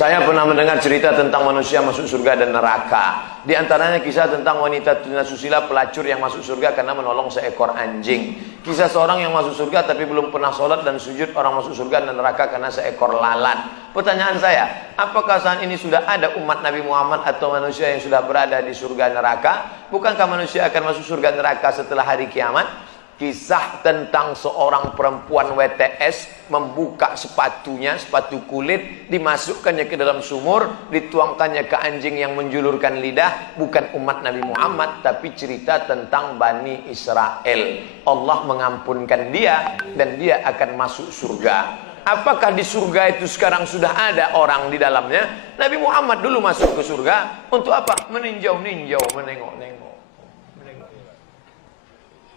Saya pernah mendengar cerita tentang manusia masuk surga dan neraka. Di antaranya kisah tentang wanita tunasusila pelacur yang masuk surga karena menolong seekor anjing. Kisah seorang yang masuk surga tapi belum pernah sholat dan sujud, orang masuk surga dan neraka karena seekor lalat. Pertanyaan saya, apakah saat ini sudah ada umat Nabi Muhammad atau manusia yang sudah berada di surga neraka? Bukankah manusia akan masuk surga neraka setelah hari kiamat? Kisah tentang seorang perempuan WTS membuka sepatunya, sepatu kulit, dimasukkannya ke dalam sumur, dituangkannya ke anjing yang menjulurkan lidah. Bukan umat Nabi Muhammad, tapi cerita tentang Bani Israel. Allah mengampunkan dia dan dia akan masuk surga. Apakah di surga itu sekarang sudah ada orang di dalamnya? Nabi Muhammad dulu masuk ke surga untuk apa? Meninjau-ninjau, menengok-nengok.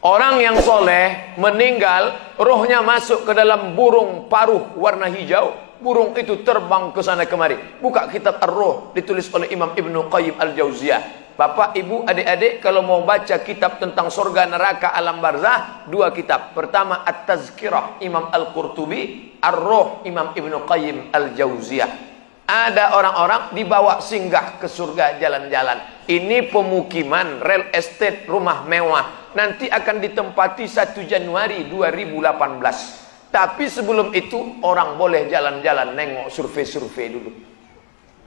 Orang yang soleh meninggal, rohnya masuk ke dalam burung paruh warna hijau. Burung itu terbang ke sana kemari. Buka kitab Ar-Ruh, ditulis oleh Imam Ibnu Qayyim Al-Jauziyah. Bapak, ibu, adik-adik, kalau mau baca kitab tentang surga, neraka, alam barzah, 2 kitab. Pertama At-Tazkirah, Imam Al-Qurtubi. Ar-Ruh, Imam Ibnu Qayyim Al-Jauziyah. Ada orang-orang dibawa singgah ke surga jalan-jalan. Ini pemukiman, real estate, rumah mewah. Nanti akan ditempati 1 Januari 2018. Tapi sebelum itu orang boleh jalan-jalan, nengok, survei-survei dulu.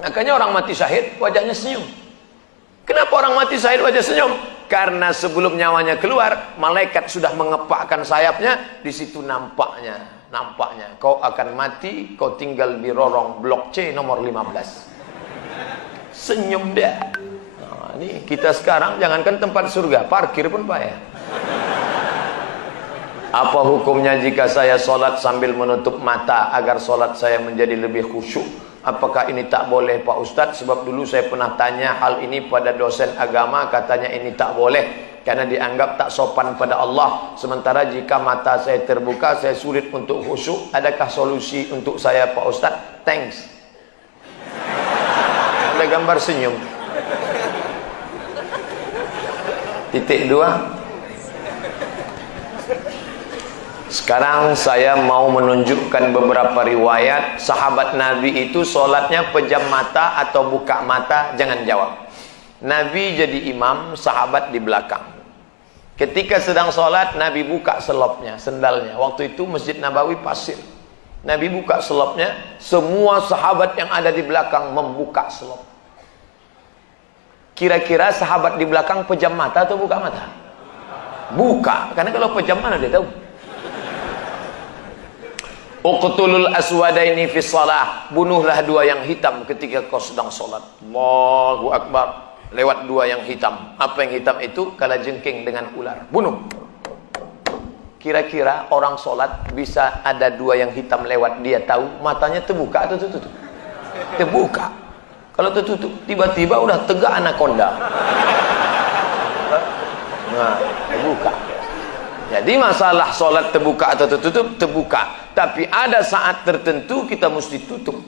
Makanya orang mati syahid wajahnya senyum. Kenapa orang mati syahid wajah senyum? Karena sebelum nyawanya keluar, malaikat sudah mengepakkan sayapnya. Di situ nampaknya kau akan mati, kau tinggal di lorong blok C nomor 15. Senyum dia. Ini kita sekarang jangankan tempat surga, parkir pun payah. Apa hukumnya jika saya sholat sambil menutup mata agar sholat saya menjadi lebih khusyuk? Apakah ini tak boleh Pak Ustadz? Sebab dulu saya pernah tanya hal ini pada dosen agama, katanya ini tak boleh karena dianggap tak sopan pada Allah. Sementara jika mata saya terbuka, saya sulit untuk khusyuk. Adakah solusi untuk saya Pak Ustadz? Thanks. Ada gambar senyum. Titik 2. Sekarang saya mau menunjukkan beberapa riwayat sahabat Nabi itu sholatnya pejam mata atau buka mata. Jangan jawab. Nabi jadi imam, sahabat di belakang. Ketika sedang sholat, Nabi buka selopnya, sendalnya. Waktu itu Masjid Nabawi pasir. Nabi buka selopnya, semua sahabat yang ada di belakang membuka selop. Kira-kira sahabat di belakang pejam mata atau buka mata? Buka, karena kalau pejam mana dia tahu. Uqtulul aswadaini fi shalah, bunuhlah 2 yang hitam ketika kau sedang sholat. Allahu Akbar. Lewat 2 yang hitam. Apa yang hitam itu? Kalajengking dengan ular. Bunuh. Kira-kira orang sholat bisa ada 2 yang hitam lewat, dia tahu matanya terbuka atau tertutup? Terbuka. Kalau tertutup, tiba-tiba udah tegak anaconda. Nah, terbuka. Jadi masalah sholat terbuka atau tertutup, terbuka. Tapi ada saat tertentu kita mesti tutup.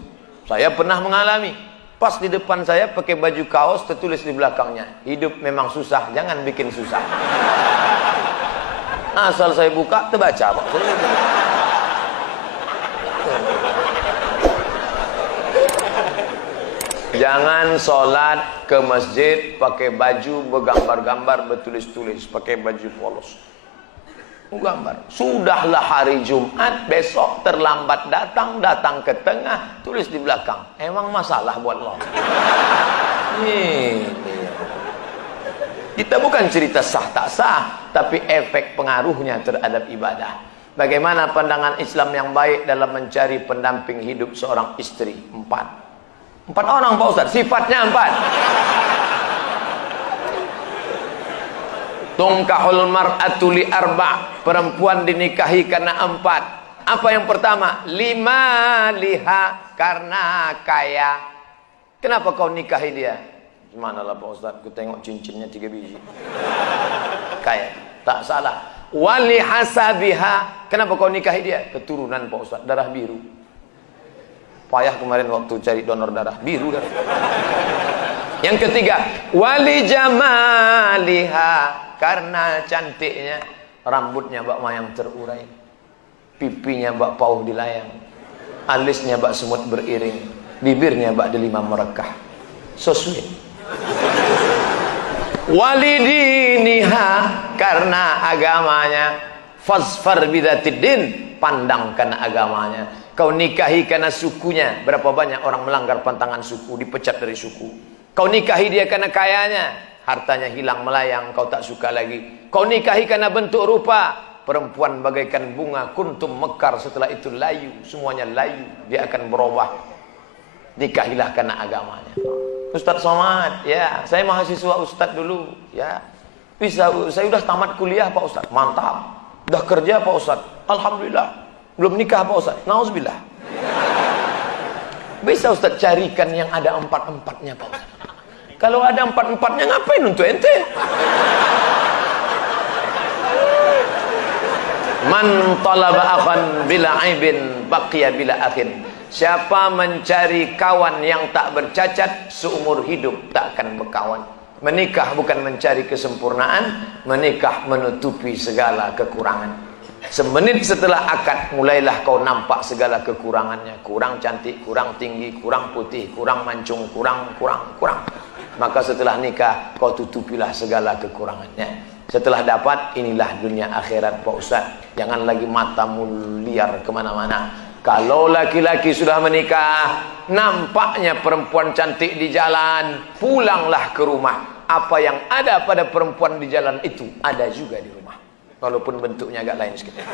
Saya pernah mengalami. Pas di depan saya pakai baju kaos, tertulis di belakangnya, hidup memang susah, jangan bikin susah. Asal saya buka, terbaca Pak. Jangan sholat ke masjid pakai baju bergambar-gambar, bertulis-tulis, pakai baju polos. Gambar. Sudahlah hari Jumat, besok terlambat datang ke tengah, tulis di belakang. Emang masalah buat lo? Kita bukan cerita sah tak sah, tapi efek pengaruhnya terhadap ibadah. Bagaimana pandangan Islam yang baik dalam mencari pendamping hidup seorang istri? 4 orang Pak Ustaz, sifatnya 4. Tungkahul mar'atu li 4, perempuan dinikahi karena 4. Apa yang pertama? 5 liha, karena kaya. Kenapa kau nikahi dia? Gimana lah Pak Ustaz, aku tengok cincinnya 3 biji. Kaya, tak salah. Wali hasabiha, kenapa kau nikahi dia? Keturunan Pak Ustaz, darah biru. Payah kemarin waktu cari donor darah, biru darah. Yang ketiga, wali jamaliha, karena cantiknya. Rambutnya bak mayang terurai, pipinya bak pauh dilayang, alisnya bak semut beriring, bibirnya ba'da 5 merekah. So sweet. Walidiniha, karena agamanya. Fasfar bidzatiddin, pandang karena agamanya. Kau nikahi karena sukunya. Berapa banyak orang melanggar pantangan suku, dipecat dari suku. Kau nikahi dia karena kayanya, hartanya hilang melayang, kau tak suka lagi. Kau nikahi karena bentuk rupa, perempuan bagaikan bunga, kuntum mekar, setelah itu layu, semuanya layu, dia akan berubah. Nikahilah karena agamanya. Ustaz Somad, ya, saya mahasiswa Ustaz dulu, ya. Bisa, saya udah tamat kuliah Pak Ustaz. Mantap. Udah kerja Pak Ustaz. Alhamdulillah. Belum nikah Pak Ustaz. Nauzubillah. Bisa Ustaz carikan yang ada 4-4-nya Pak Ustaz. Kalau ada 4-4-nya ngapain untuk ente? Man talaba akhan bila aibin baqiya bila akhin. Siapa mencari kawan yang tak bercacat, seumur hidup tak akan berkawan. Menikah bukan mencari kesempurnaan, menikah menutupi segala kekurangan. Semenit setelah akad, mulailah kau nampak segala kekurangannya. Kurang cantik, kurang tinggi, kurang putih, kurang mancung, kurang. Maka setelah nikah, kau tutupilah segala kekurangannya. Setelah dapat, inilah dunia akhirat Pak Ustaz. Jangan lagi matamu liar kemana-mana. Kalau laki-laki sudah menikah, nampaknya perempuan cantik di jalan, pulanglah ke rumah. Apa yang ada pada perempuan di jalan itu, ada juga di rumah. Walaupun bentuknya agak lain sedikit.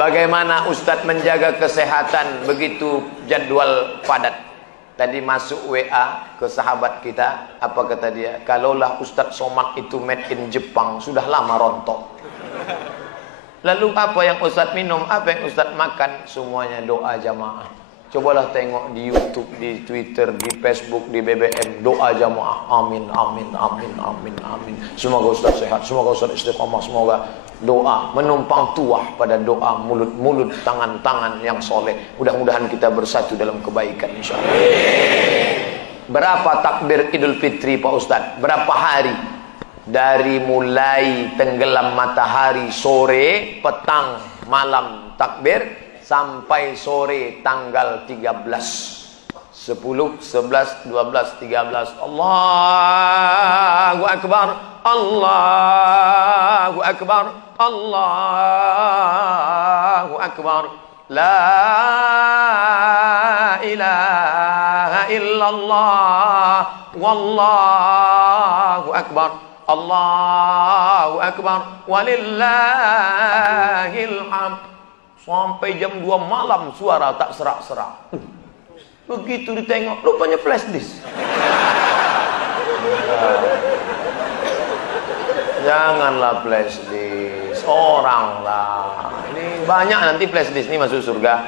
Bagaimana Ustadz menjaga kesehatan begitu jadwal padat? Tadi masuk WA ke sahabat kita, apa kata dia? Kalaulah Ustadz Somad itu made in Jepang, sudah lama rontok. Lalu apa yang Ustadz minum, apa yang Ustadz makan? Semuanya doa jamaah. Cobalah tengok di YouTube, di Twitter, di Facebook, di BBM, doa jamaah. Amin, amin, amin, amin, amin. Semoga Ustadz sehat, semoga Ustadz istiqomah, semoga doa menumpang tuah pada doa, mulut-mulut, tangan-tangan yang soleh. Mudah-mudahan kita bersatu dalam kebaikan insyaallah. Berapa takbir Idul Fitri Pak Ustadz? Berapa hari? Dari mulai tenggelam matahari sore, petang, malam takbir, sampai sore tanggal 13, 10, 11, 12, 13. Allahu Akbar, Allahu Akbar, Allahu Akbar. La ilaha illallah, wallahu akbar. Allahu Akbar walillahil hamd. Sampai jam 2 malam suara tak serak-serak. Begitu ditengok, rupanya flash disk. Janganlah flash disk, orang lah. Ini banyak nanti flash disk ini masuk surga.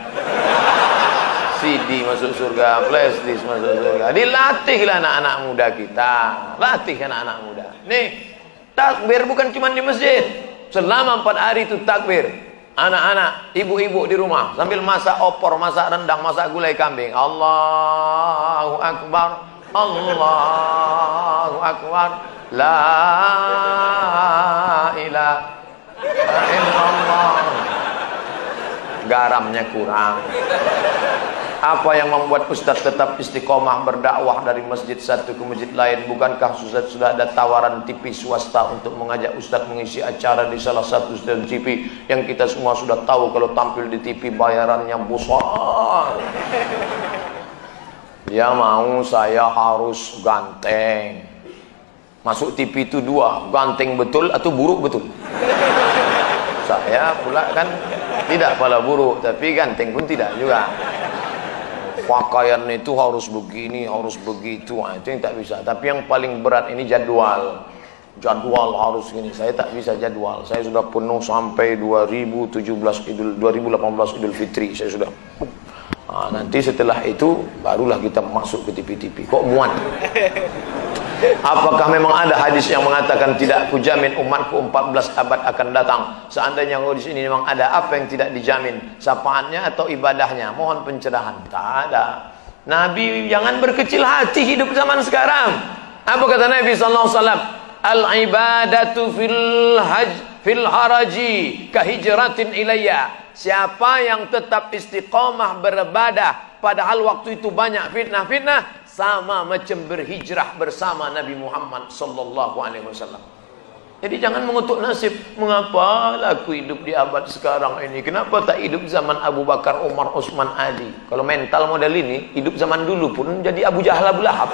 CD masuk surga, flash disk masuk surga. Dilatihlah anak-anak muda kita. Latih anak-anak muda. Nih, takbir bukan cuma di masjid. Selama 4 hari itu takbir. Anak-anak, ibu-ibu di rumah sambil masak opor, masak rendang, masak gulai kambing. Allahu Akbar, Allahu Akbar. La ilaha illallah. Garamnya kurang. Apa yang membuat Ustadz tetap istiqomah berdakwah dari masjid satu ke masjid lain? Bukankah Ustadz sudah ada tawaran TV swasta untuk mengajak Ustadz mengisi acara di salah satu stasiun TV yang kita semua sudah tahu kalau tampil di TV bayarannya besar. Dia mau saya harus ganteng. Masuk TV itu 2, ganteng betul atau buruk betul. Saya pula kan tidak pala buruk, tapi ganteng pun tidak juga. Pakaian itu harus begini, harus begitu. Nah, itu yang tak bisa. Tapi yang paling berat ini jadwal. Jadwal harus gini. Saya tak bisa jadwal. Saya sudah penuh sampai 2018 Idul Fitri. Saya sudah. Nah, nanti setelah itu barulah kita masuk ke TV-TV. Kok muat? Apakah memang ada hadis yang mengatakan tidak kujamin umatku 14 abad akan datang? Seandainya hadis ini memang ada, apa yang tidak dijamin? Sapaannya atau ibadahnya? Mohon pencerahan. Tak ada. Nabi jangan berkecil hati hidup zaman sekarang. Apa kata Nabi sallallahu alaihi wasallam? Al ibadatu fil haraji kahijratin ilayya. siapa yang tetap istiqomah beribadah padahal waktu itu banyak fitnah-fitnah, sama macam berhijrah bersama Nabi Muhammad sallallahu alaihi wasallam. Jadi jangan mengutuk nasib. Mengapa aku hidup di abad sekarang ini? Kenapa tak hidup zaman Abu Bakar, Umar, Utsman, Ali? Kalau mental model ini, hidup zaman dulu pun jadi Abu Jahal, Abu Lahab.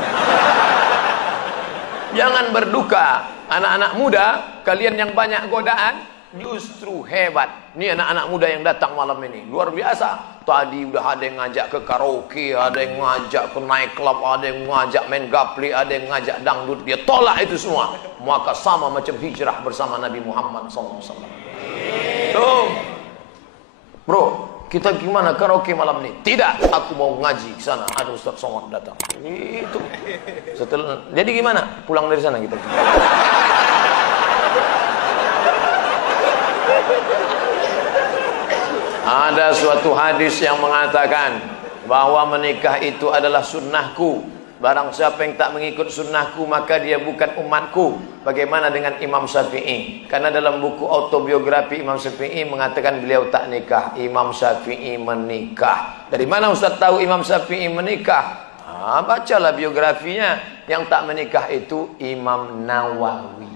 Jangan berduka. Anak-anak muda, kalian yang banyak godaan, justru hebat. Ini anak-anak muda yang datang malam ini, luar biasa. Tadi udah ada yang ngajak ke karaoke, ada yang ngajak ke night club, ada yang ngajak main gapli, ada yang ngajak dangdut. Dia tolak itu semua. Maka sama macam hijrah bersama Nabi Muhammad SAW. Tuh, bro, kita gimana karaoke malam ini? Tidak, aku mau ngaji ke sana. Ada Ustaz Somad datang. Itu. Setelah, jadi gimana? Pulang dari sana kita. Ada suatu hadis yang mengatakan bahwa menikah itu adalah sunnahku. Barang siapa yang tak mengikut sunnahku maka dia bukan umatku. Bagaimana dengan Imam Syafi'i? Karena dalam buku autobiografi Imam Syafi'i mengatakan beliau tak nikah. Imam Syafi'i menikah. Dari mana Ustaz tahu Imam Syafi'i menikah? Bacalah biografinya. Yang tak menikah itu Imam Nawawi.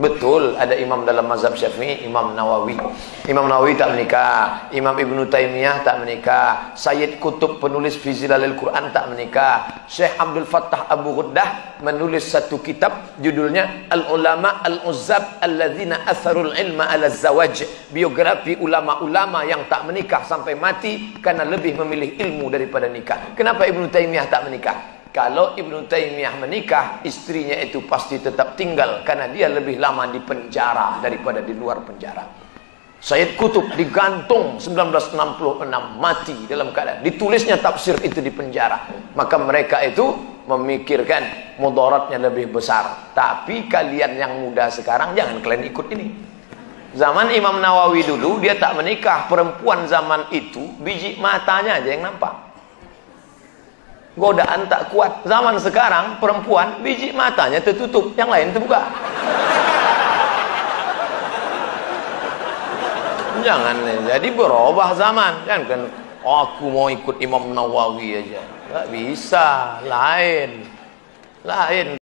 Betul, ada imam dalam mazhab Syafi'i, Imam Nawawi. Imam Nawawi tak menikah. Imam Ibnu Taimiyah tak menikah. Sayyid Qutb penulis fi Zilalil Quran tak menikah. Syekh Abdul Fattah Abu Ghuddah menulis satu kitab judulnya Al-Ulama Al-Uzzab Alladzina Atharul Ilma Ala Zawaj. Biografi ulama-ulama yang tak menikah sampai mati karena lebih memilih ilmu daripada nikah. Kenapa Ibnu Taimiyah tak menikah? Kalau Ibnu Taimiyah menikah, istrinya itu pasti tetap tinggal karena dia lebih lama di penjara daripada di luar penjara. Sayyid Qutb digantung 1966, mati dalam keadaan ditulisnya tafsir itu di penjara. Maka mereka itu memikirkan mudaratnya lebih besar. Tapi kalian yang muda sekarang jangan kalian ikut ini. Zaman Imam Nawawi dulu dia tak menikah. Perempuan zaman itu biji matanya aja yang nampak. Godaan tak kuat. Zaman sekarang perempuan biji matanya tertutup, yang lain terbuka. Jangan jadi berubah zaman. Kan aku mau ikut Imam Nawawi aja. Gak bisa, lain.